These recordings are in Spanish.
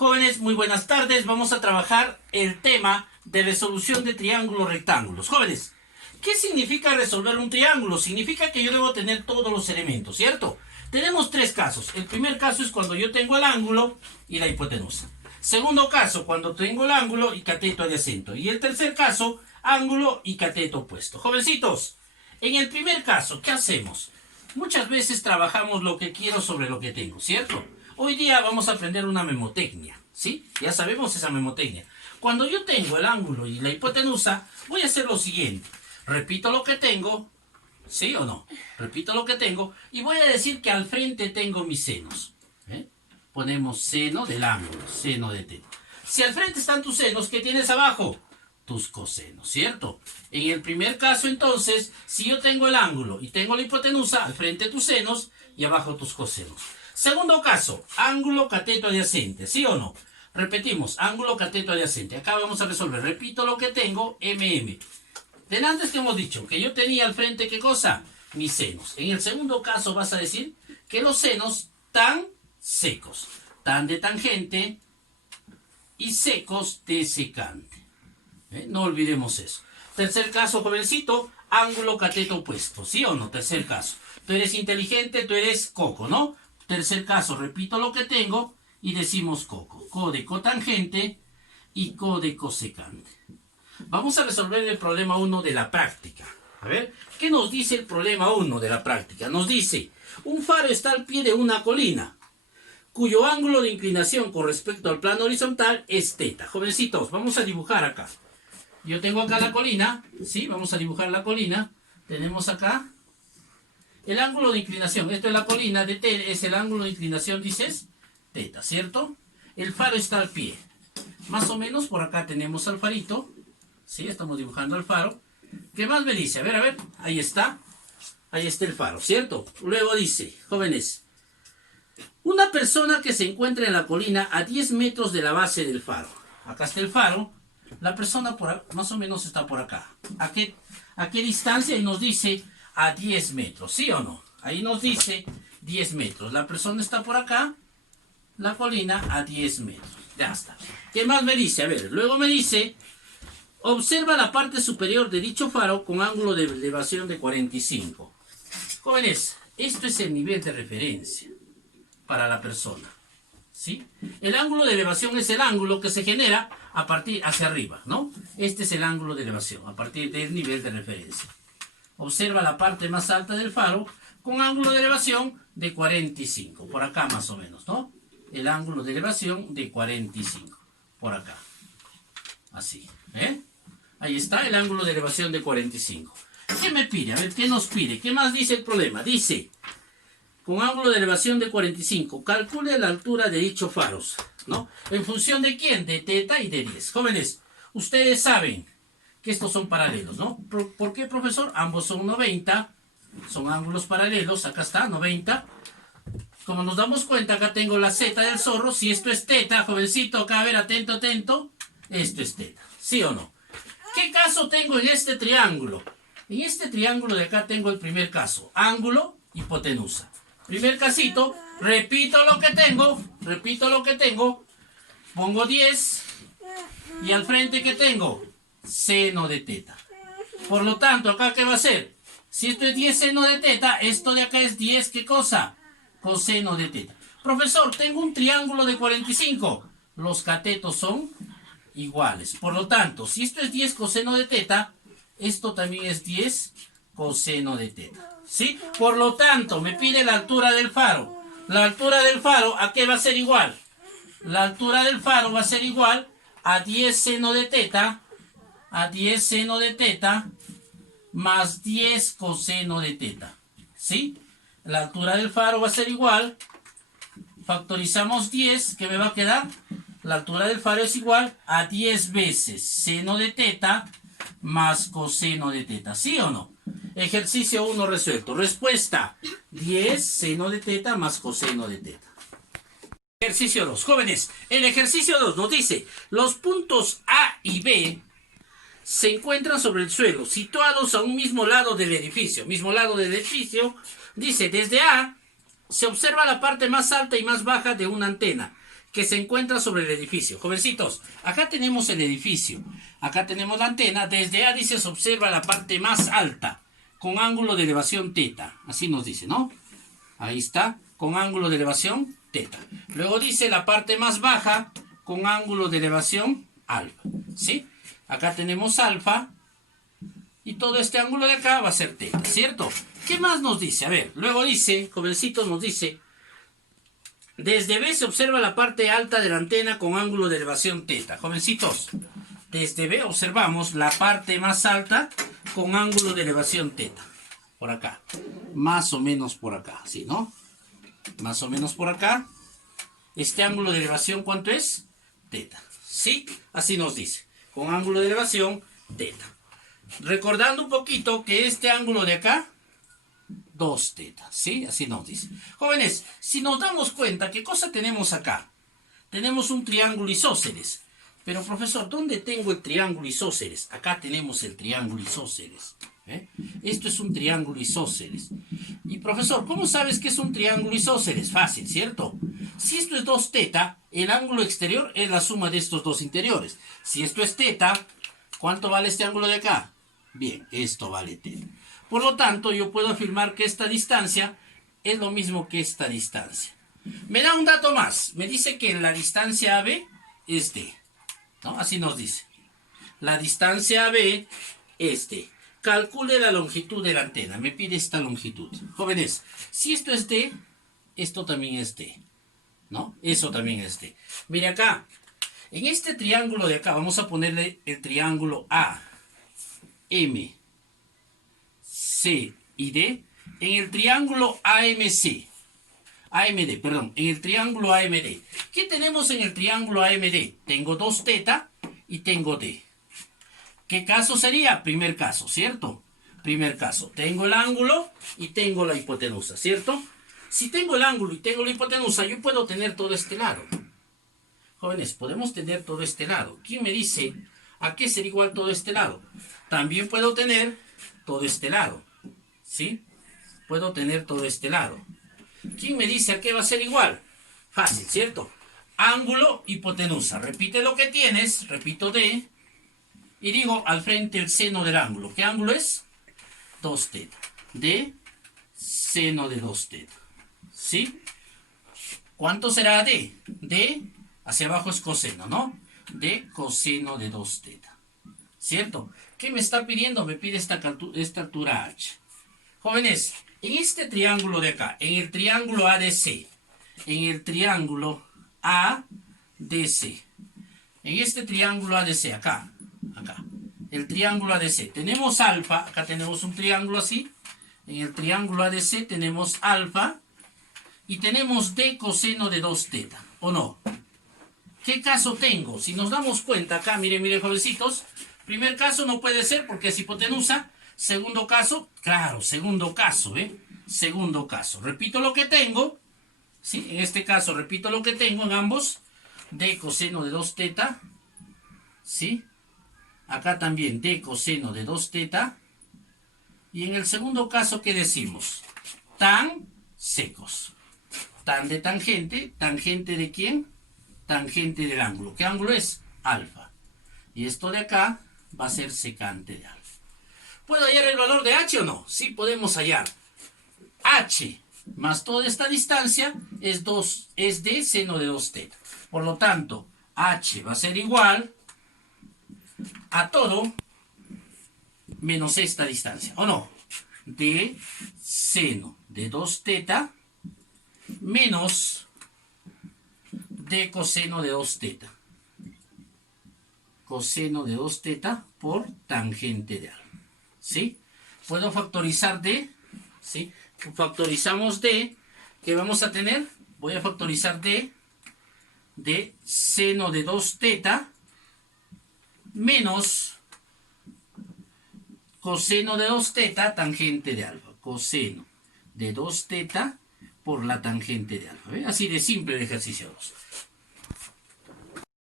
Jóvenes, muy buenas tardes. Vamos a trabajar el tema de resolución de triángulos rectángulos. Jóvenes, ¿qué significa resolver un triángulo? Significa que yo debo tener todos los elementos, ¿cierto? Tenemos tres casos. El primer caso es cuando yo tengo el ángulo y la hipotenusa. Segundo caso, cuando tengo el ángulo y cateto adyacente. Y el tercer caso, ángulo y cateto opuesto. Jovencitos, en el primer caso, ¿qué hacemos? Muchas veces trabajamos lo que quiero sobre lo que tengo, ¿cierto? Hoy día vamos a aprender una memotecnia, ¿sí? Ya sabemos esa memotecnia. Cuando yo tengo el ángulo y la hipotenusa, voy a hacer lo siguiente. Repito lo que tengo, ¿sí o no? Repito lo que tengo y voy a decir que al frente tengo mis senos. Ponemos seno del ángulo, seno de θ. Si al frente están tus senos, ¿qué tienes abajo? Tus cosenos, ¿cierto? En el primer caso, entonces, si yo tengo el ángulo y tengo la hipotenusa, al frente tus senos y abajo tus cosenos. Segundo caso, ángulo cateto adyacente, ¿sí o no? Repetimos, ángulo cateto adyacente. Acá vamos a resolver. Repito lo que tengo, MM. De antes que hemos dicho que yo tenía al frente, ¿qué cosa? Mis senos. En el segundo caso vas a decir que los senos tan secos, tan de tangente y secos de secante. No olvidemos eso. Tercer caso, jovencito, ángulo cateto opuesto, ¿sí o no? Tercer caso. Tú eres inteligente, tú eres coco, ¿no? Tercer caso, repito lo que tengo y decimos coco. Co de cotangente y co de cosecante. Vamos a resolver el problema 1 de la práctica. A ver, ¿qué nos dice el problema 1 de la práctica? Nos dice, un faro está al pie de una colina, cuyo ángulo de inclinación con respecto al plano horizontal es θ. Jovencitos, vamos a dibujar acá. Yo tengo acá la colina, ¿sí? Vamos a dibujar la colina. Tenemos acá el ángulo de inclinación. Esto es la colina de T, es el ángulo de inclinación, dices, θ, ¿cierto? El faro está al pie. Más o menos por acá tenemos al farito, ¿sí? Estamos dibujando el faro. ¿Qué más me dice? A ver, ahí está. Ahí está el faro, ¿cierto? Luego dice, jóvenes, una persona que se encuentra en la colina a 10 metros de la base del faro. Acá está el faro. La persona más o menos está por acá. ¿A qué distancia? Y nos dice a 10 metros, ¿sí o no? Ahí nos dice 10 metros. La persona está por acá, la colina a 10 metros. Ya está. ¿Qué más me dice? A ver, luego me dice, observa la parte superior de dicho faro con ángulo de elevación de 45. Jóvenes, esto es el nivel de referencia para la persona, ¿sí? El ángulo de elevación es el ángulo que se genera a partir hacia arriba, ¿no? Este es el ángulo de elevación a partir del nivel de referencia. Observa la parte más alta del faro con ángulo de elevación de 45, por acá más o menos, ¿no? El ángulo de elevación de 45, por acá. Así, ¿eh? Ahí está el ángulo de elevación de 45. ¿Qué me pide? A ver, ¿qué nos pide? ¿Qué más dice el problema? Dice, con ángulo de elevación de 45, calcule la altura de dichos faros, ¿no? ¿En función de quién? De θ y de 10. Jóvenes, ustedes saben que estos son paralelos, ¿no? ¿Por qué, profesor? Ambos son 90, son ángulos paralelos, acá está, 90. Como nos damos cuenta, acá tengo la z del zorro. Si esto es θ, jovencito, acá a ver, atento, atento, esto es θ, ¿sí o no? ¿Qué caso tengo en este triángulo? En este triángulo de acá tengo el primer caso, ángulo, hipotenusa. Primer casito, repito lo que tengo, pongo 10 y al frente ¿qué tengo? Seno de θ. Por lo tanto, acá ¿qué va a ser? Si esto es 10 seno de θ, esto de acá es 10, ¿qué cosa? Coseno de θ. Profesor, tengo un triángulo de 45. Los catetos son iguales. Por lo tanto, si esto es 10 coseno de θ, esto también es 10 coseno de θ. ¿Sí? Por lo tanto, me pide la altura del faro. La altura del faro, ¿a qué va a ser igual? La altura del faro va a ser igual a 10 seno de θ, a 10 seno de θ, más 10 coseno de θ. ¿Sí? La altura del faro va a ser igual, factorizamos 10, ¿qué me va a quedar? La altura del faro es igual a 10 veces seno de θ más coseno de θ. ¿Sí o no? Ejercicio 1 resuelto. Respuesta, 10 seno de θ más coseno de θ. Ejercicio 2. Jóvenes, el ejercicio 2 nos dice, los puntos A y B se encuentran sobre el suelo, situados a un mismo lado del edificio. Mismo lado del edificio, dice, desde A se observa la parte más alta y más baja de una antena, que se encuentra sobre el edificio. Jovencitos, acá tenemos el edificio. Acá tenemos la antena. Desde A dice se observa la parte más alta con ángulo de elevación teta. Así nos dice, ¿no? Ahí está, con ángulo de elevación teta. Luego dice la parte más baja con ángulo de elevación alfa. ¿Sí? Acá tenemos alfa. Y todo este ángulo de acá va a ser teta, ¿cierto? ¿Qué más nos dice? A ver, luego dice, jovencitos, nos dice, desde B se observa la parte alta de la antena con ángulo de elevación teta. Jovencitos, desde B observamos la parte más alta con ángulo de elevación teta. Por acá. Más o menos por acá, ¿sí, no? Más o menos por acá. Este ángulo de elevación, ¿cuánto es? Teta. ¿Sí? Así nos dice. Con ángulo de elevación, teta. Recordando un poquito que este ángulo de acá, 2 tetas, ¿sí? Así nos dice. Jóvenes, si nos damos cuenta, ¿qué cosa tenemos acá? Tenemos un triángulo isósceles. Pero, profesor, ¿dónde tengo el triángulo isósceles? Acá tenemos el triángulo isósceles. Esto es un triángulo isósceles. Y, profesor, ¿cómo sabes que es un triángulo isósceles? Fácil, ¿cierto? Si esto es 2 teta, el ángulo exterior es la suma de estos dos interiores. Si esto es teta, ¿cuánto vale este ángulo de acá? Bien, esto vale teta. Por lo tanto, yo puedo afirmar que esta distancia es lo mismo que esta distancia. Me da un dato más. Me dice que la distancia AB es D, ¿no? Así nos dice. La distancia AB es D. Calcule la longitud de la antena. Me pide esta longitud. Jóvenes, si esto es D, esto también es D, ¿no? Eso también es D. Mire acá. En este triángulo de acá vamos a ponerle el triángulo A, M, C y D. En el triángulo AMD, en el triángulo AMD. ¿Qué tenemos en el triángulo AMD? Tengo 2 teta y tengo D. ¿Qué caso sería? Primer caso, ¿cierto? Primer caso. Tengo el ángulo y tengo la hipotenusa, ¿cierto? Si tengo el ángulo y tengo la hipotenusa, yo puedo tener todo este lado. Jóvenes, podemos tener todo este lado. ¿Quién me dice a qué sería igual todo este lado? También puedo tener todo este lado. ¿Sí? Puedo tener todo este lado. ¿Quién me dice a qué va a ser igual? Fácil, ¿cierto? Ángulo, hipotenusa. Repite lo que tienes. Repito D. Y digo al frente el seno del ángulo. ¿Qué ángulo es? 2 teta. D, seno de 2 teta. ¿Sí? ¿Cuánto será D? D, hacia abajo es coseno, ¿no? D, coseno de 2 teta. ¿Cierto? ¿Qué me está pidiendo? Me pide esta altura H. Jóvenes, en este triángulo de acá, en el triángulo ADC, en el triángulo ADC, en este triángulo ADC, acá, el triángulo ADC, tenemos alfa, acá tenemos un triángulo así, en el triángulo ADC tenemos alfa, y tenemos D coseno de 2 teta, ¿o no? ¿Qué caso tengo? Si nos damos cuenta acá, miren, jovencitos, primer caso no puede ser porque es hipotenusa. Segundo caso, claro, segundo caso, Segundo caso. Repito lo que tengo, ¿sí? En este caso repito lo que tengo en ambos. D coseno de 2 teta, ¿sí? Acá también D coseno de 2 teta. Y en el segundo caso, ¿qué decimos? Tan secos. Tan de tangente. ¿Tangente de quién? Tangente del ángulo. ¿Qué ángulo es? Alfa. Y esto de acá va a ser secante de alfa. ¿Puedo hallar el valor de H o no? Sí, podemos hallar. H más toda esta distancia es D seno de 2 teta. Por lo tanto, H va a ser igual a todo menos esta distancia, ¿o no? D seno de 2 teta menos D coseno de 2 teta. Coseno de 2 teta por tangente de alfa. ¿Sí? ¿Puedo factorizar D? ¿Sí? Factorizamos D. ¿Qué vamos a tener? Voy a factorizar D. D seno de 2 teta menos coseno de 2 teta tangente de alfa. Coseno de 2 teta por la tangente de alfa. ¿Ve? Así de simple el ejercicio 2.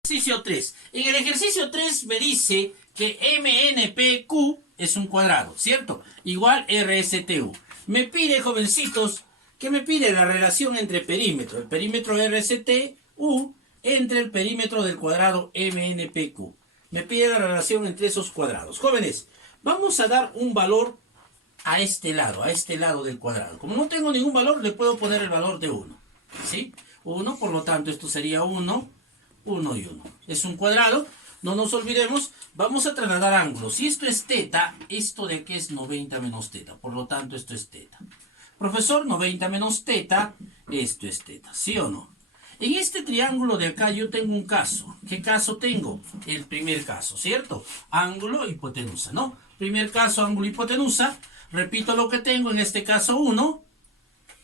Ejercicio 3. En el ejercicio 3 me dice que MNPQ es un cuadrado, ¿cierto? Igual RSTU. Me pide, jovencitos, ¿qué me pide? La relación entre perímetro. El perímetro RSTU entre el perímetro del cuadrado MNPQ. Me pide la relación entre esos cuadrados. Jóvenes, vamos a dar un valor a este lado del cuadrado. Como no tengo ningún valor, le puedo poner el valor de 1. ¿Sí? 1, por lo tanto, esto sería 1, 1 y 1. Es un cuadrado. No nos olvidemos, vamos a trasladar ángulos. Si esto es teta, esto de aquí es 90 menos teta. Por lo tanto, esto es teta. Profesor, 90 menos teta, esto es teta. ¿Sí o no? En este triángulo de acá yo tengo un caso. ¿Qué caso tengo? El primer caso, ¿cierto? Ángulo, hipotenusa, ¿no? Primer caso, ángulo, hipotenusa. Repito lo que tengo, en este caso 1,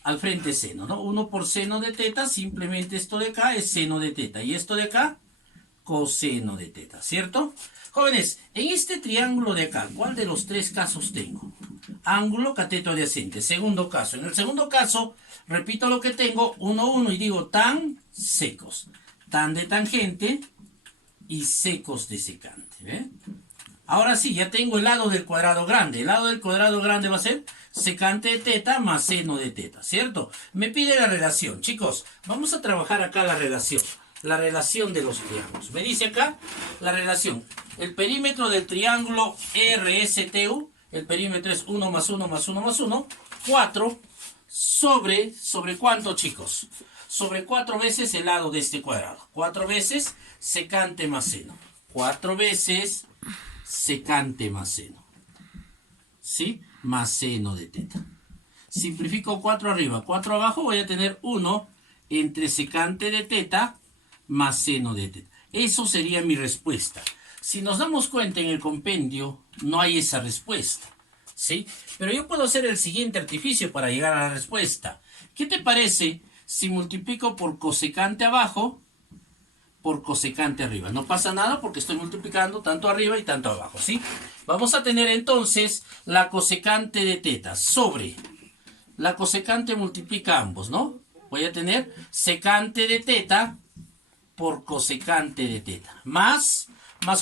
al frente seno, ¿no? 1 por seno de teta, simplemente esto de acá es seno de teta. Y esto de acá, coseno de teta, ¿cierto? Jóvenes, en este triángulo de acá, ¿cuál de los tres casos tengo? Ángulo, cateto adyacente. Segundo caso. En el segundo caso, repito lo que tengo, 1, 1, y digo tan secos. Tan de tangente y secos de secante. ¿Ve? Ahora sí, ya tengo el lado del cuadrado grande. El lado del cuadrado grande va a ser secante de teta más seno de teta, ¿cierto? Me pide la relación. Chicos, vamos a trabajar acá la relación. La relación de los triángulos. Me dice acá la relación. El perímetro del triángulo RSTU, el perímetro es 1 más 1 más 1 más 1, 4 ¿sobre cuánto, chicos? Sobre 4 veces el lado de este cuadrado. 4 veces secante más seno. 4 veces secante más seno. ¿Sí? Más seno de teta. Simplifico 4 arriba, 4 abajo, voy a tener 1 entre secante de teta más seno de teta. Eso sería mi respuesta. Si nos damos cuenta en el compendio, no hay esa respuesta. ¿Sí? Pero yo puedo hacer el siguiente artificio para llegar a la respuesta. ¿Qué te parece si multiplico por cosecante abajo por cosecante arriba? No pasa nada porque estoy multiplicando tanto arriba y tanto abajo, ¿sí? Vamos a tener entonces la cosecante de teta sobre la cosecante multiplica ambos, ¿no? Voy a tener secante de teta por cosecante de teta. ¿Más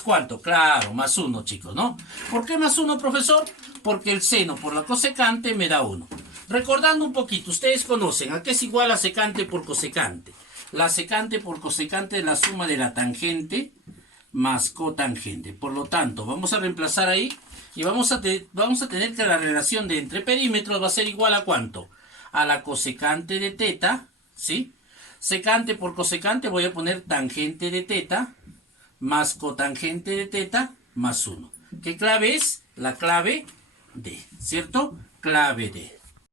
cuánto? Claro, más 1, chicos, ¿no? ¿Por qué más 1, profesor? Porque el seno por la cosecante me da 1. Recordando un poquito, ustedes conocen a qué es igual a secante por cosecante. La secante por cosecante es la suma de la tangente más cotangente. Por lo tanto, vamos a reemplazar ahí y vamos a tener que la relación de entre perímetros va a ser igual a ¿cuánto? A la cosecante de teta, ¿sí? Secante por cosecante voy a poner tangente de teta más cotangente de teta más 1. ¿Qué clave es? La clave D, ¿cierto? Clave D.